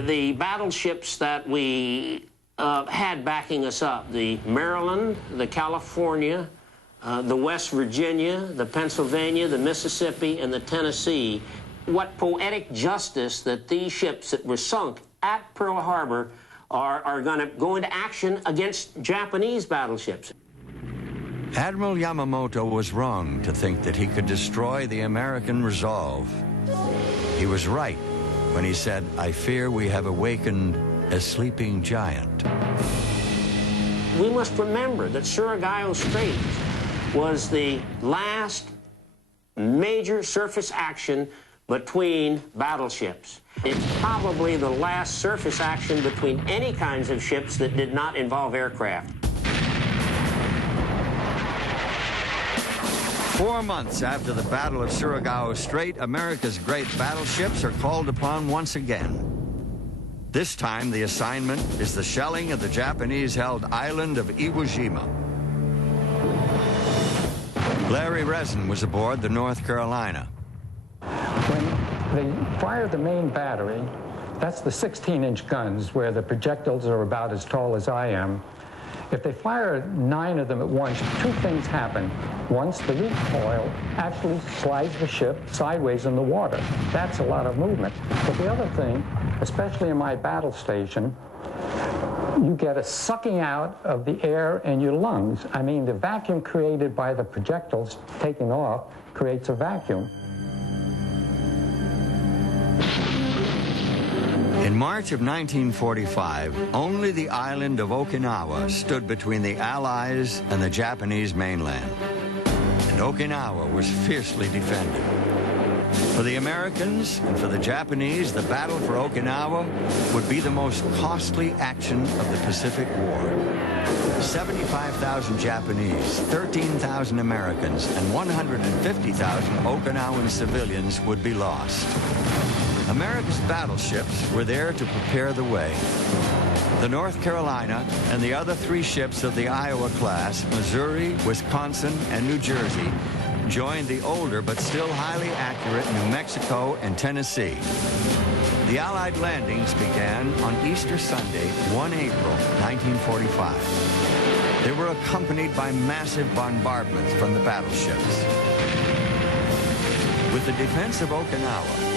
the battleships that we had backing us up, the Maryland, the California, the West Virginia, the Pennsylvania, the Mississippi, and the Tennessee, what poetic justice that these ships that were sunk at Pearl Harbor are going to go into action against Japanese battleships. Admiral Yamamoto was wrong to think that he could destroy the American resolve. He was right when he said, "I fear we have awakened a sleeping giant." We must remember that Surigao Strait was the last major surface action between battleships. It's probably the last surface action between any kinds of ships that did not involve aircraft. 4 months after the Battle of Surigao Strait, America's great battleships are called upon once again. This time, the assignment is the shelling of the Japanese-held island of Iwo Jima. Larry Resin was aboard the North Carolina. When they fire the main battery, that's the 16-inch guns where the projectiles are about as tall as I am. If they fire 9 of them at once, 2 things happen. Once, the recoil actually slides the ship sideways in the water. That's a lot of movement. But the other thing, especially in my battle station, you get a sucking out of the air in your lungs. I mean, the vacuum created by the projectiles taking off creates a vacuum. In March of 1945, only the island of Okinawa stood between the Allies and the Japanese mainland. And Okinawa was fiercely defended. For the Americans and for the Japanese, the battle for Okinawa would be the most costly action of the Pacific War. 75,000 Japanese, 13,000 Americans, and 150,000 Okinawan civilians would be lost. America's battleships were there to prepare the way. The North Carolina and the other 3 ships of the Iowa class, Missouri, Wisconsin, and New Jersey, joined the older but still highly accurate New Mexico and Tennessee. The Allied landings began on Easter Sunday, 1 April, 1945. They were accompanied by massive bombardments from the battleships. With the defense of Okinawa,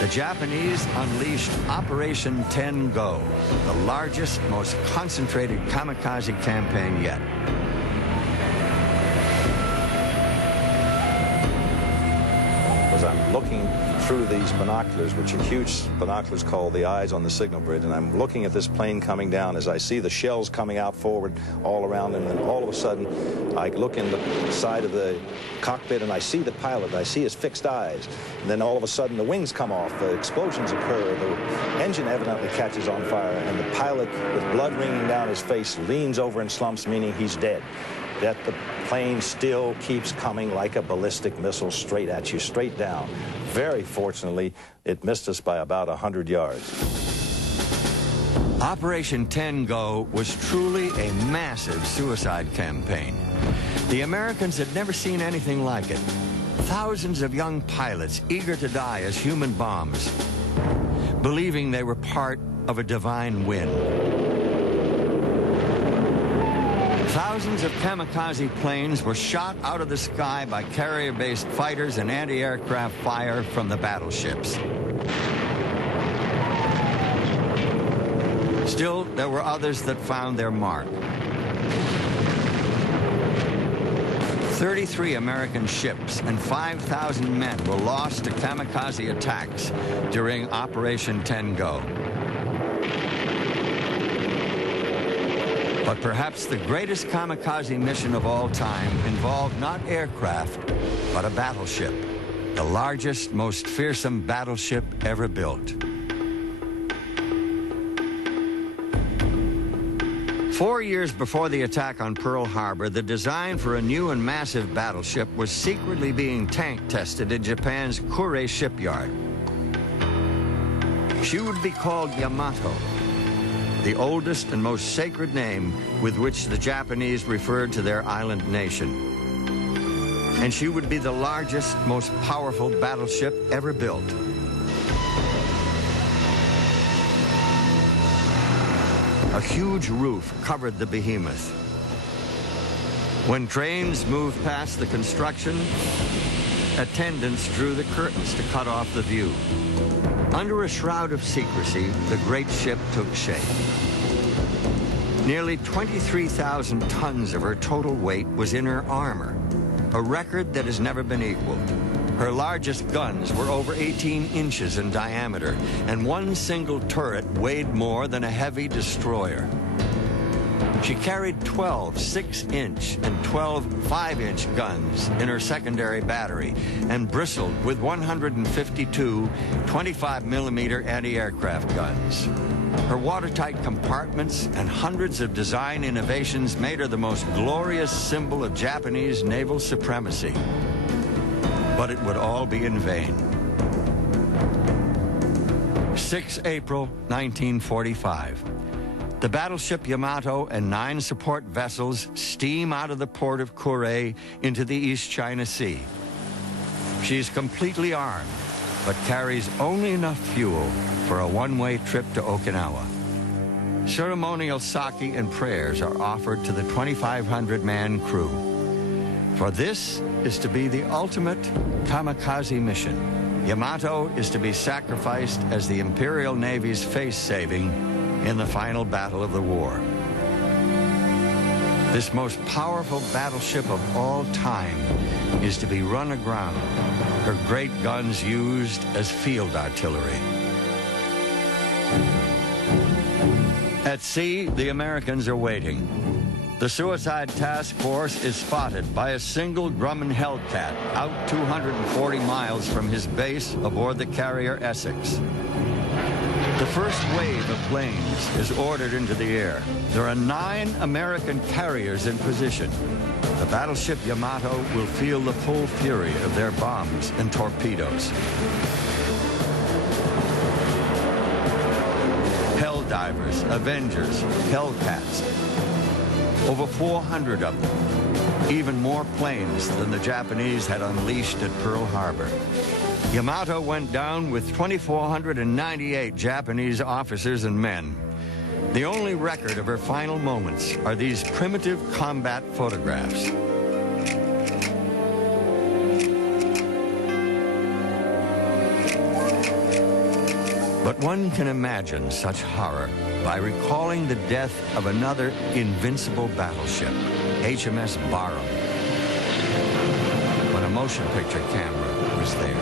the Japanese unleashed Operation 10 Go, the largest, most concentrated kamikaze campaign yet. As I'm looking through these binoculars, which are huge binoculars called the eyes on the signal bridge, and I'm looking at this plane coming down as I see the shells coming out forward all around, and then all of a sudden I look in the side of the cockpit and I see the pilot, I see his fixed eyes, and then all of a sudden the wings come off, the explosions occur, the engine evidently catches on fire, and the pilot, with blood ringing down his face, leans over and slumps, meaning he's dead. Yet the plane still keeps coming like a ballistic missile straight at you, straight down. Very fortunately, it missed us by about 100 yards. Operation 10 Go was truly a massive suicide campaign. The Americans had never seen anything like it. Thousands of young pilots eager to die as human bombs, believing they were part of a divine wind. Thousands of kamikaze planes were shot out of the sky by carrier-based fighters and anti-aircraft fire from the battleships. Still, there were others that found their mark. 33 American ships and 5,000 men were lost to kamikaze attacks during Operation 10 Go. But perhaps the greatest kamikaze mission of all time involved not aircraft, but a battleship, the largest, most fearsome battleship ever built. 4 years before the attack on Pearl Harbor, the design for a new and massive battleship was secretly being tank tested in Japan's Kure shipyard. She would be called Yamato, the oldest and most sacred name with which the Japanese referred to their island nation. And she would be the largest, most powerful battleship ever built. A huge roof covered the behemoth. When trains moved past the construction, attendants drew the curtains to cut off the view. Under a shroud of secrecy, the great ship took shape. Nearly 23,000 tons of her total weight was in her armor, a record that has never been equaled. Her largest guns were over 18 inches in diameter, and one single turret weighed more than a heavy destroyer. She carried 12 6-inch and 12 5-inch guns in her secondary battery and bristled with 152 25mm anti-aircraft guns. Her watertight compartments and hundreds of design innovations made her the most glorious symbol of Japanese naval supremacy. But it would all be in vain. 6 April 1945. The battleship Yamato and 9 support vessels steam out of the port of Kure into the East China Sea. She's completely armed, but carries only enough fuel for a one-way trip to Okinawa. Ceremonial sake and prayers are offered to the 2,500-man crew. For this is to be the ultimate kamikaze mission. Yamato is to be sacrificed as the Imperial Navy's face-saving in the final battle of the war. This most powerful battleship of all time is to be run aground, her great guns used as field artillery. At sea, the Americans are waiting. The Suicide Task Force is spotted by a single Grumman Hellcat out 240 miles from his base aboard the carrier Essex. The first wave of planes is ordered into the air. There are 9 American carriers in position. The battleship Yamato will feel the full fury of their bombs and torpedoes. Helldivers, Avengers, Hellcats. Over 400 of them. Even more planes than the Japanese had unleashed at Pearl Harbor. Yamato went down with 2,498 Japanese officers and men. The only record of her final moments are these primitive combat photographs. But one can imagine such horror by recalling the death of another invincible battleship, HMS Barham, when a motion picture camera was there.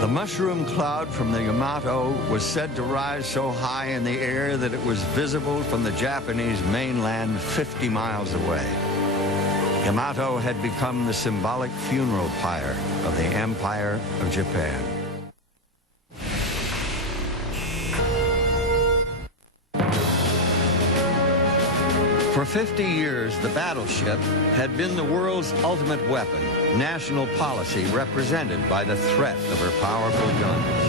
The mushroom cloud from the Yamato was said to rise so high in the air that it was visible from the Japanese mainland 50 miles away. Yamato had become the symbolic funeral pyre of the Empire of Japan. For 50 years, the battleship had been the world's ultimate weapon, national policy represented by the threat of her powerful guns.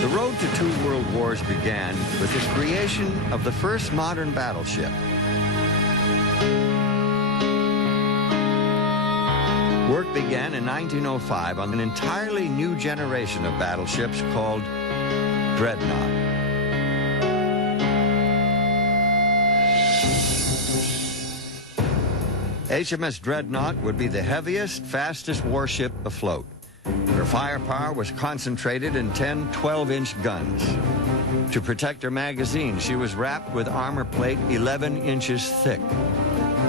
The road to 2 world wars began with the creation of the first modern battleship. Work began in 1905 on an entirely new generation of battleships called Dreadnought. HMS Dreadnought would be the heaviest, fastest warship afloat. Her firepower was concentrated in 10 12-inch guns. To protect her magazine, she was wrapped with armor plate 11 inches thick.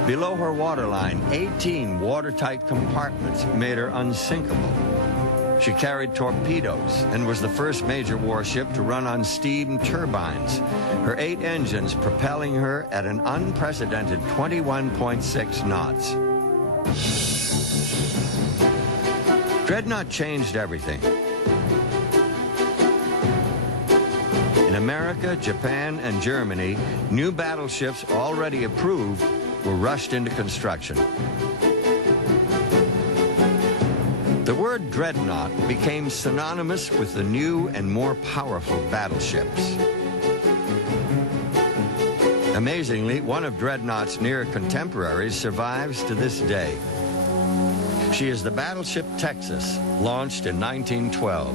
Below her waterline, 18 watertight compartments made her unsinkable. She carried torpedoes and was the first major warship to run on steam turbines, her 8 engines propelling her at an unprecedented 21.6 knots. Dreadnought changed everything. In America, Japan, and Germany, new battleships already approved were rushed into construction. The word dreadnought became synonymous with the new and more powerful battleships. Amazingly, one of Dreadnought's near contemporaries survives to this day. She is the battleship Texas, launched in 1912.